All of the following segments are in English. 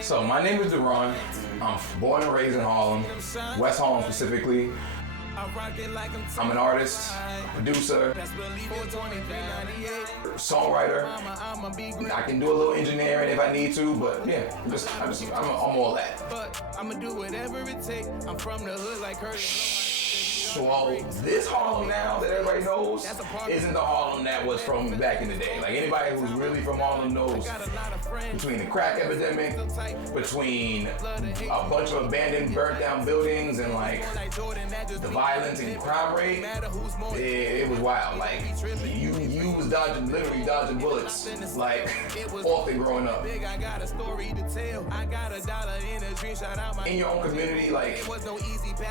So my name is Darron. I'm born and raised in Harlem, West Harlem specifically. I'm an artist, producer, songwriter. I can do a little engineering if I need to, but yeah, I'm all that. I'ma do whatever it takes. I'm from the hood like her. Well, this Harlem now that everybody knows isn't the Harlem that was from back in the day. Like anybody who's really from Harlem knows between the crack epidemic, between a bunch of abandoned, burnt down buildings, and like the violence and crime rate, it was wild. Like you was literally dodging bullets, like often growing up. In your own community, like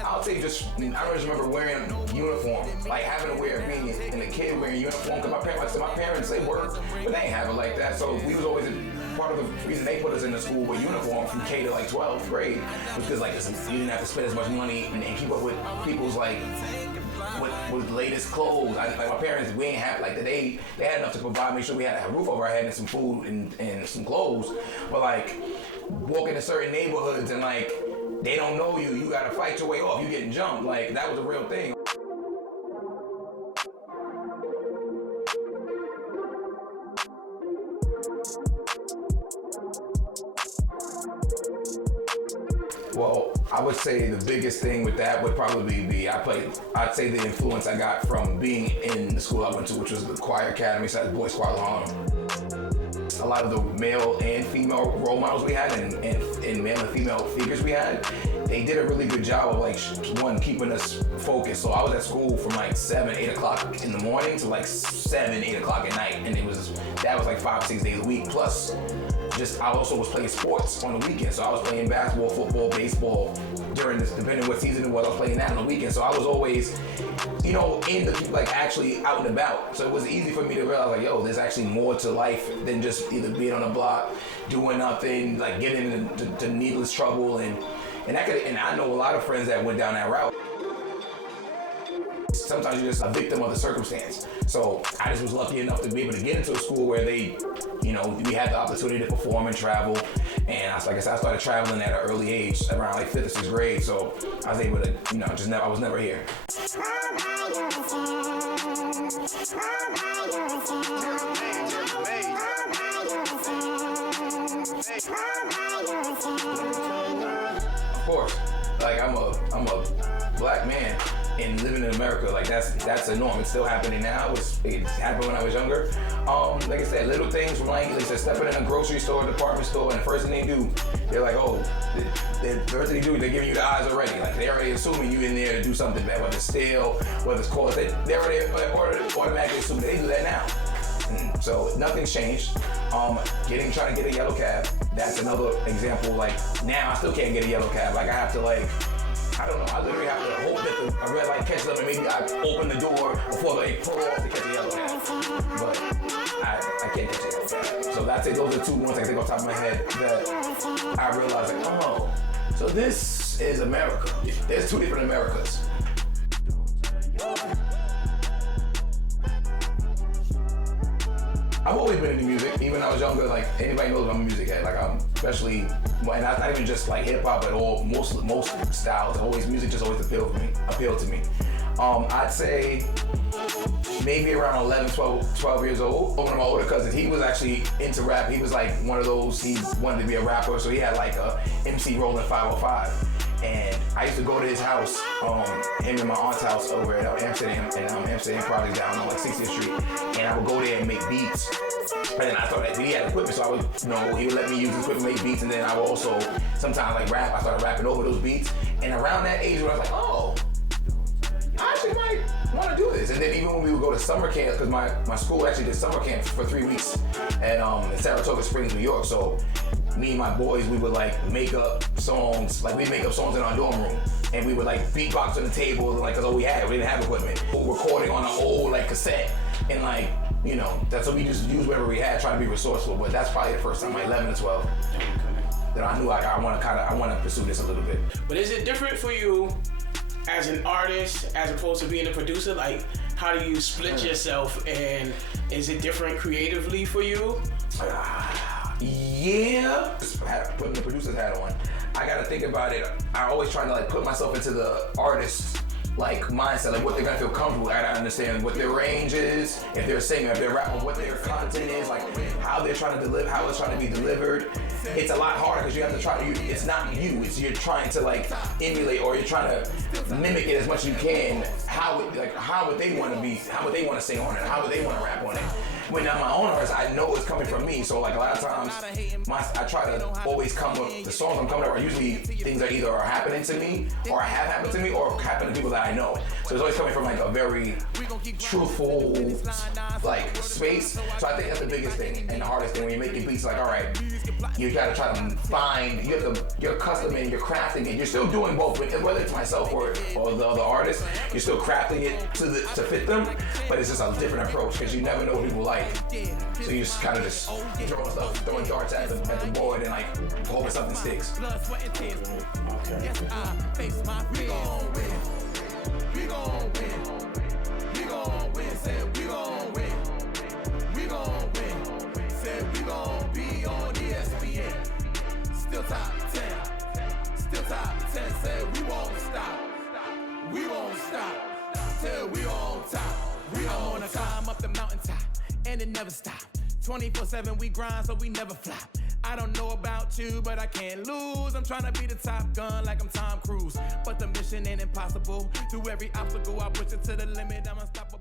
I'll say I just remember wearing uniform, like having to wear, being a kid wearing uniform, because my parents, they worked, but they ain't have it like that. So we was always, part of the reason they put us in the school with uniform from K to like 12th grade was because like you didn't have to spend as much money and keep up with people's like with latest clothes. Like my parents, we ain't have like they had enough to provide, make sure we had a roof over our head and some food and some clothes. But like walking to certain neighborhoods and like they don't know you gotta fight your way off, you getting jumped. Like that was a real thing. Well, I would say the biggest thing with that would probably be I'd say the influence I got from being in the school I went to, which was the choir academy, so that's Boys Choir Of Harlem. A lot of the male and female role models we had and male and female figures we had, they did a really good job of like, one, keeping us focused. So I was at school from like 7, 8 o'clock in the morning to like 7, 8 o'clock at night. And that was like 5, 6 days a week. Plus, I also was playing sports on the weekend. So I was playing basketball, football, baseball during this, depending what season it was, I was playing that on the weekend. So I was always, like actually out and about. So it was easy for me to realize like, yo, there's actually more to life than just either being on the block, doing nothing, like getting into needless trouble. And I know a lot of friends that went down that route. Sometimes you're just a victim of the circumstance. So I just was lucky enough to be able to get into a school where we had the opportunity to perform and travel. And like I said, I started traveling at an early age, around like 5th or 6th grade. So I was able to, I was never here. Of course, like I'm a black man and living in America, like that's a norm. It's still happening now. It happened when I was younger. Like I said, little things from like stepping in a grocery store, department store, and the first thing they do, they're like, oh, the first thing they do, they're giving you the eyes already. Like they're already assuming you in there to do something bad, whether it's steal, whether it's cause. They're already automatically assuming they do that now. So nothing's changed. Trying to get a yellow cab, that's another example. Like now I still can't get a yellow cab. Like I have to I literally have to hope that a red light catches up and maybe I open the door before they pull off to catch a yellow cab. But I can't catch a yellow cab. So that's it. Those are two ones I think off the top of my head that I realized like, oh, so this is America. There's two different Americas. I've always been into music, even when I was younger. Like anybody knows I'm a music head. Like I'm especially, and not even just like hip hop at all. Most styles. Music just always appealed to me. I'd say maybe around 11, 12 years old. One of my older cousins, he was actually into rap. He was like one of those. He wanted to be a rapper, so he had like a MC Rollin' 505. And I used to go to his house, him and my aunt's house over at Amsterdam, and Amsterdam Project down on like 60th Street. And I would go there and make beats. And then I thought that he had equipment, so I would, he would let me use his equipment, make beats, and then I would also sometimes like rap. I started rapping over those beats. And around that age, where I was like, oh, I actually might want to do this. And then even when we would go to summer camp, because my school actually did summer camp for 3 weeks in Saratoga Springs, New York. So me and my boys, we would like make up songs, like we'd make up songs in our dorm room. And we would like beatbox on the table, like, cause all we didn't have equipment. But recording on an old like cassette, and like, that's what we just use whatever we had, trying to be resourceful. But that's probably the first time, like 11 to 12, that I knew like I want to pursue this a little bit. But is it different for you as an artist as opposed to being a producer? Like, how do you split yourself, and is it different creatively for you? Yeah, putting the producer's hat on. I gotta think about it. I always try to like put myself into the artist's like mindset, like what they're gonna feel comfortable. I gotta understand what their range is, if they're singing, if they're rapping, what their content is, like how they're trying to deliver, how it's trying to be delivered. It's a lot harder because you have to try to. It's not you. It's you're trying to like emulate or you're trying to mimic it as much as you can. How would they want to be? How would they want to sing on it? How would they want to rap on it? When I'm my own artist, I know it's coming from me. So like a lot of times, I try to always come with the songs I'm coming up are usually things that either are happening to me or have happened to me or happen to people that I know. So it's always coming from like a very truthful like space. So I think that's the biggest thing and the hardest thing when you're making beats. Like, all right, you gotta try to find. You're custom and you're crafting it. You're still doing both, whether it's myself or the other artist. You're still crafting it to fit them, but it's just a different approach because you never know what people like. So you just kind of just throwing darts at the board and like hoping something sticks. Okay. We gon' win. We gon' win. We gon' win. Said we gon' win. We gon' win. Said we gon' be on ESPN. Still top 10. Still top 10. Said we won't stop. We won't stop till we on top. We on top. Climb up the mountaintop and it never stop. 24/7 we grind so we never flop. I don't know about you, but I can't lose. I'm trying to be the top gun like I'm Tom Cruise. But the mission ain't impossible. Through every obstacle, I push it to the limit. I'm unstoppable.